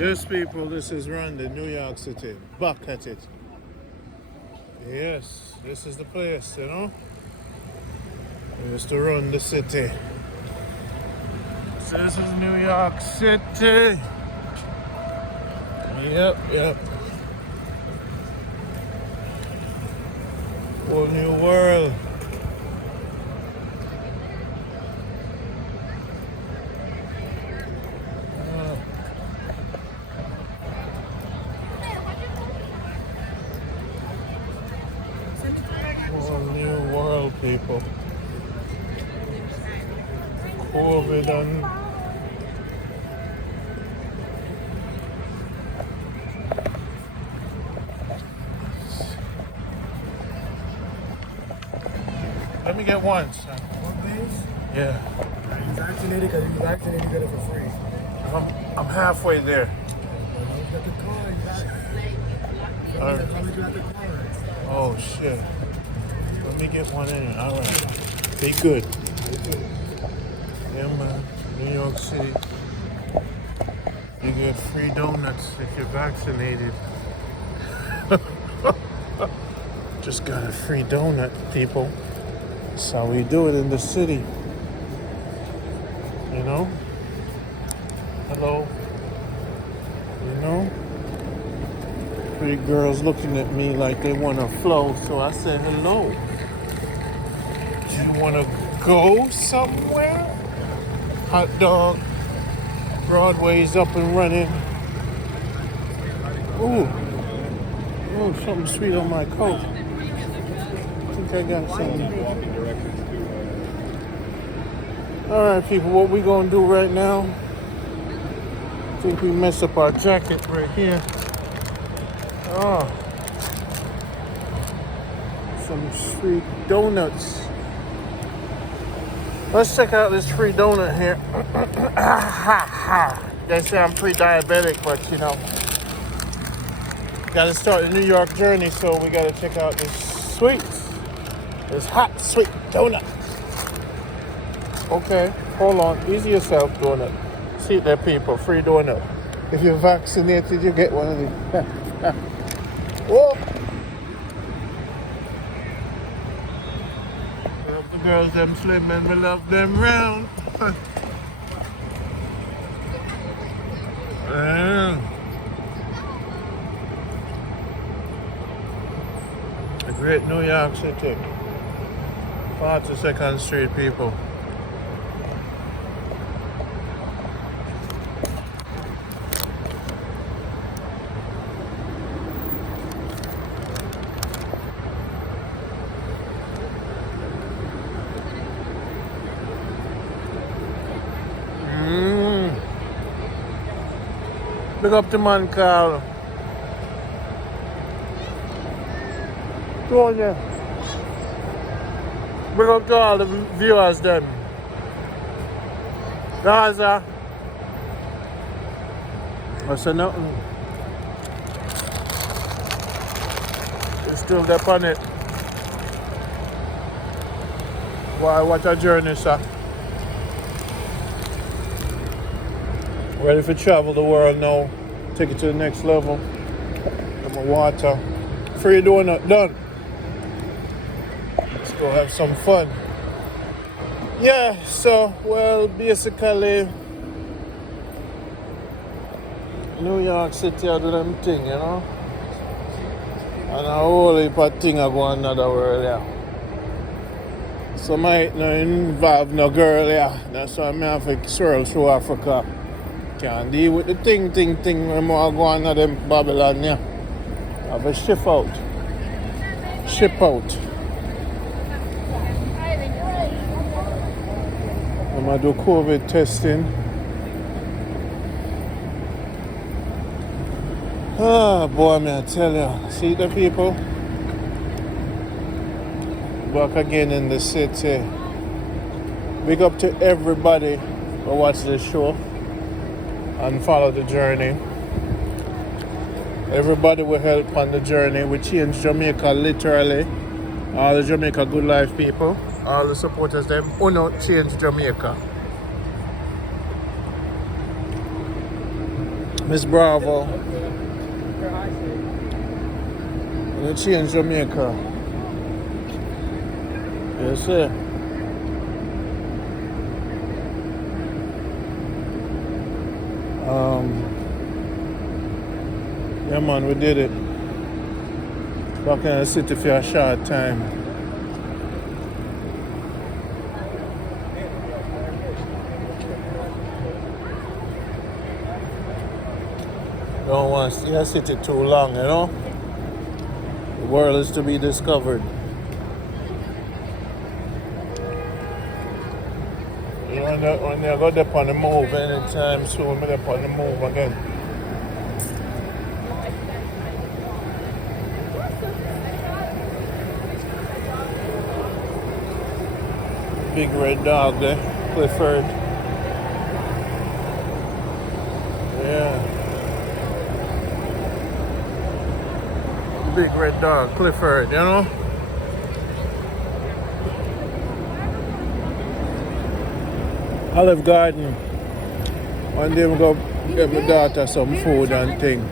Yes, people, this is Randy, New York City. Back at it. Yes, this is the place, you know. We used to run the city. So this is New York City. Yep. Whole new world. Whole new world, people. COVID and let me get one, son. One please? Yeah. He's vaccinated because he's vaccinated, you get it for free. I'm halfway there. You got the car, you got it. All right. How much you got the car? Oh shit. Let me get one in. All right. Be good. Yeah, man. New York City. You get free donuts if you're vaccinated. Just got a free donut, people. That's how we do it in the city. You know? Hello? You know? Three girls looking at me like they want to flow, so I said hello. Do you want to go somewhere? Hot dog. Broadway's up and running. Ooh, something sweet on my coat. I think I got something. All right, people, what we gonna do right now? I think we messed up our jacket right here. Oh, some free donuts. Let's check out this free donut here. They say I'm pre-diabetic, but you know, gotta start the New York journey, so we gotta check out this this hot sweet donut. Okay, hold on, easy yourself, donut. See there, people, free donut. If you're vaccinated, you get one of these. Whoa. Love the girls, them slim, and we love them round. The great New York City. 42nd Street, people. Big up the man called Tonya. Big up to all the viewers them. Gaza. I said nothing. You're still there on it. Why, what a journey, sir. Ready for travel the world now. Take it to the next level. Got my water. Free donut done. Let's go have some fun. Yeah, so, well, basically, New York City, I do them thing, you know? And a whole heap of thing I go another world, yeah. So, might not involve no girl, yeah. That's why I have to swirl through Africa. Can't deal with the thing when I go on to them Babylon, yeah. I have a ship out. I'm going to do COVID testing. Ah, boy, I tell you. See the people? Back again in the city. Big up to everybody who watch this show and follow the journey. Everybody will help on the journey. We change Jamaica literally. All the Jamaica Good Life people, all the supporters, them uno change Jamaica. Miss Bravo. You change Jamaica. Yes, sir. Yeah, man, we did it. Back in the city for a short time. Don't want to stay in the city too long, you know? The world is to be discovered. When you go up on the move anytime soon, we're up on the move again. Big red dog there, Clifford. Yeah. Big red dog, Clifford, you know? Olive Garden. One day we go get my daughter some food and thing.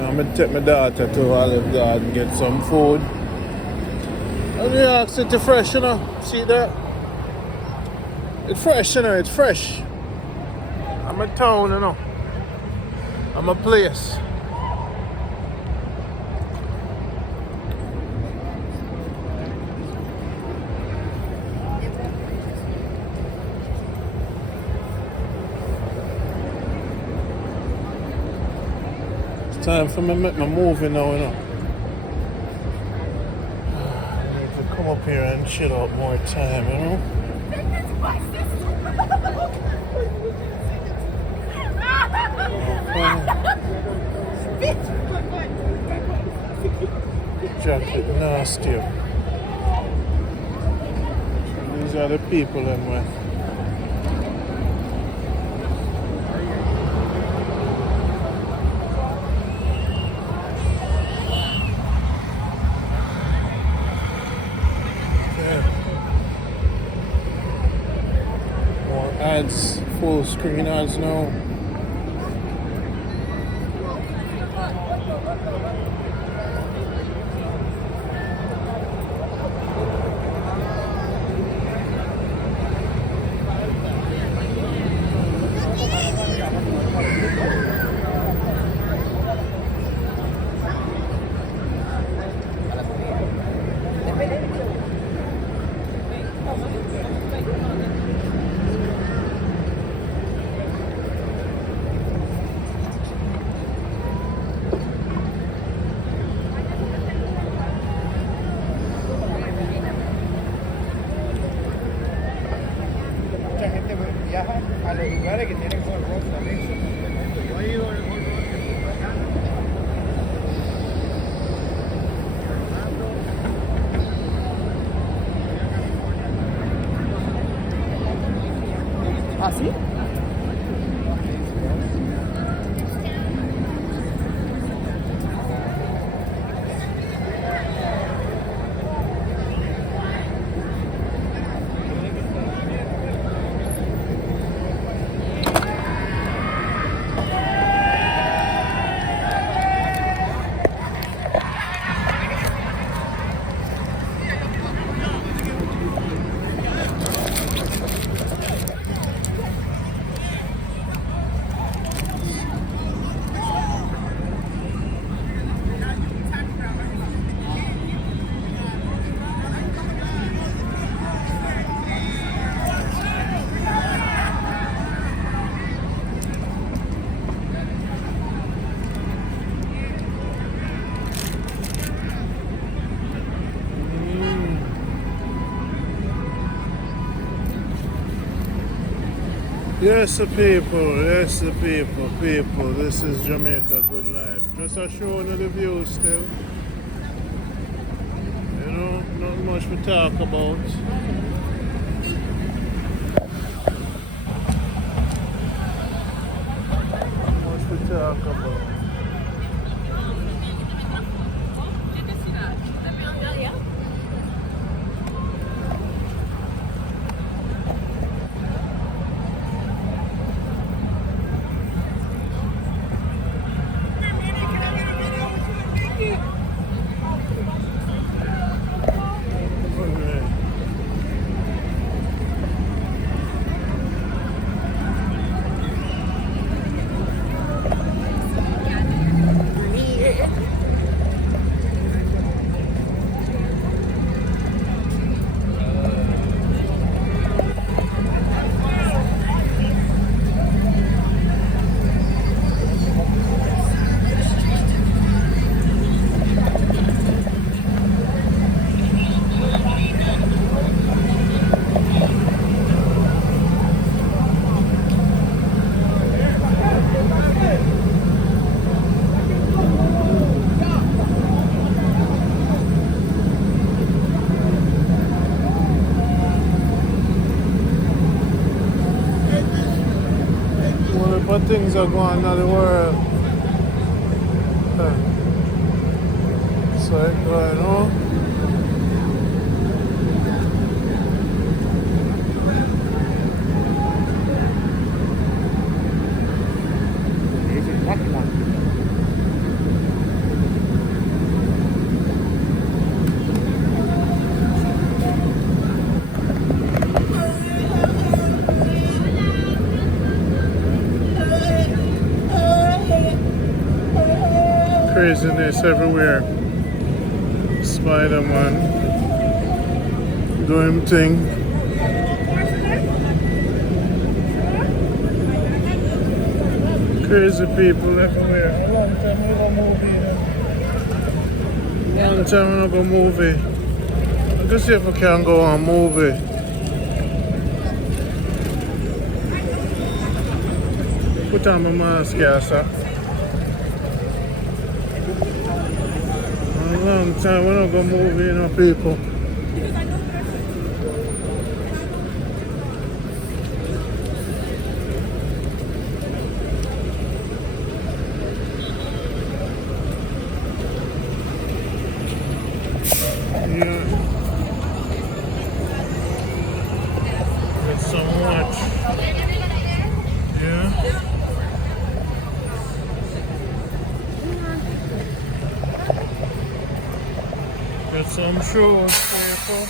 I'm gonna take my daughter to Olive Garden, get some food. And New York City fresh, you know. See that? It's fresh, you know, it's fresh. I'm a town, you know. I'm a place. It's time for me to make my movie now, you know. Come up here and chill out more time, you know? Jacket nasty. These are the people I'm with. Ads, full screen ads now. a los lugares que tienen con rock también. Yo he ido en ¿Ah, sí? Yes, the people. This is Jamaica Good Life. Just a showing of the view still. You know, not much to talk about. Not much to talk about. are going on the world. So it's going on. This is lucky one. Craziness everywhere. Spider-Man doing thing. Crazy people everywhere. A long time we go movie. Long time we go movie. I can see if I can go on movie. Put on my mask, yeah, sir. A long time we don't go movie, you know, people. Yeah. There's so much. Yeah. Get some shoes, people.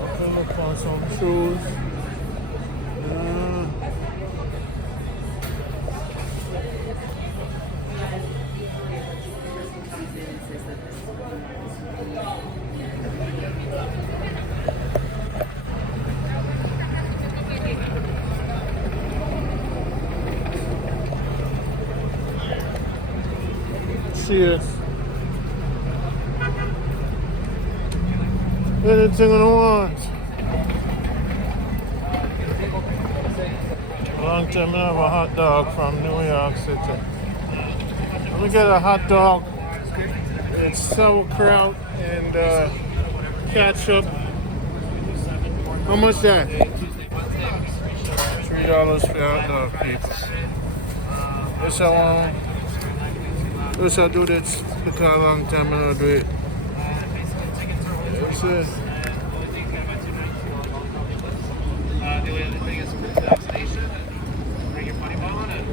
I'll look for some shoes. Yeah. Cheers. Anything I want. Long time I have a hot dog from New York City. Let me get a hot dog. It's sauerkraut and ketchup. How much that? $3 for hot dog, people. Yes, I want. Yes, I do this because a long time I don't do it. That's it. The only other thing is vaccination. Bring your money ball on it.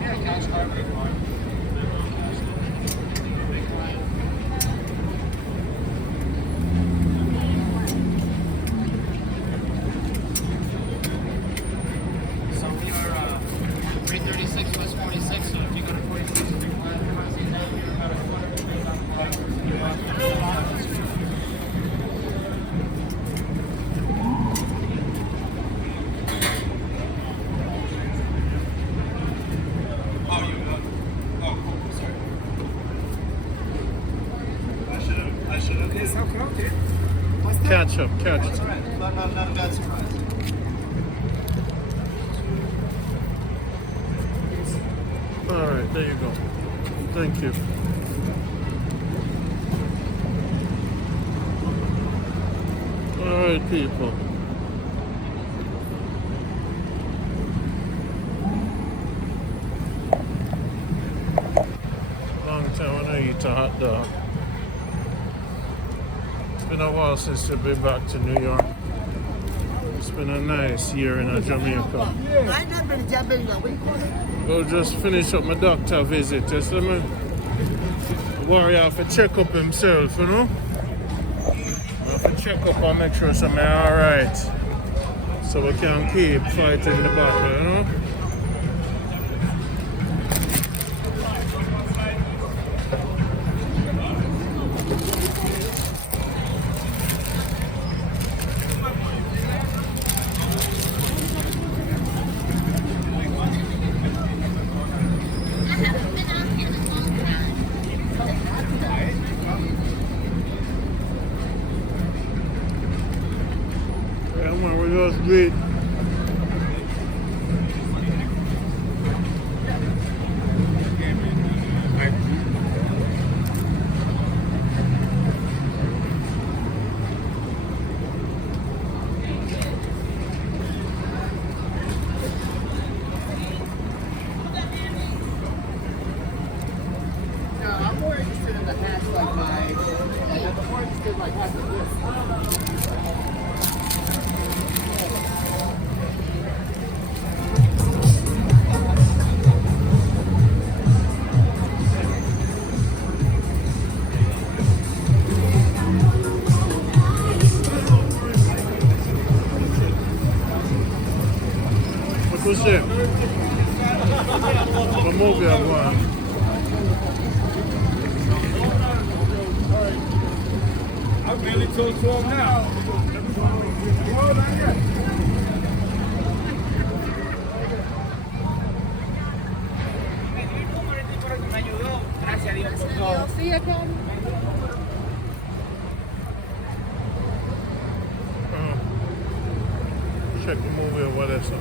Yeah, cash card if you want. So we are 336 plus 46. So if you go to 46, you can buy Ketchup, ketchup. Not a bad surprise. Alright, there you go. Thank you. Alright, people. Long time when I eat a hot dog. It's been a while since I've been back to New York. It's been a nice year in Jamaica. We'll just finish up my doctor visit. Just let me worry have to check up himself, you know? I have to check up and make sure something alright. So we can keep fighting the battle, you know? Yeah, man, we just great. we say? What movie I want? I'm barely told 12 now. Me ayudó, gracias a Dios. Check the movie or what that's on.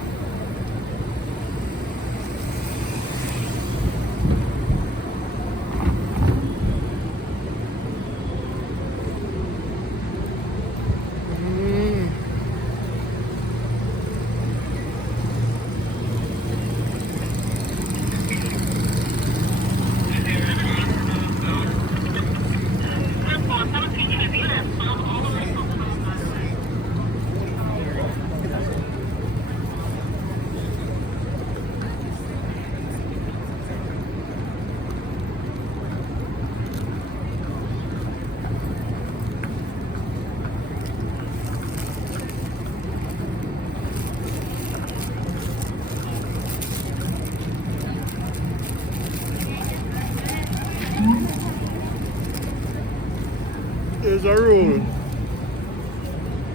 There's a rule.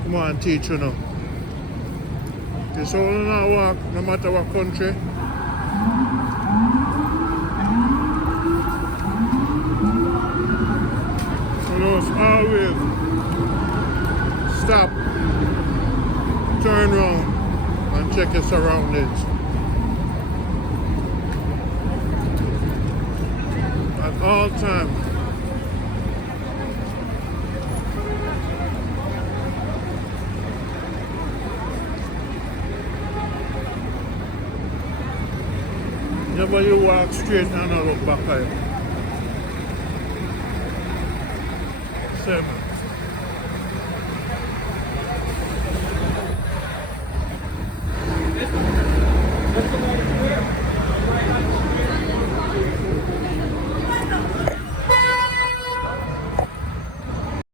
Come on, teach you now. This all in our walk, no matter what country. You must always stop, turn around, and check your surroundings. At all times. Never you walk straight and not look back at you. Same.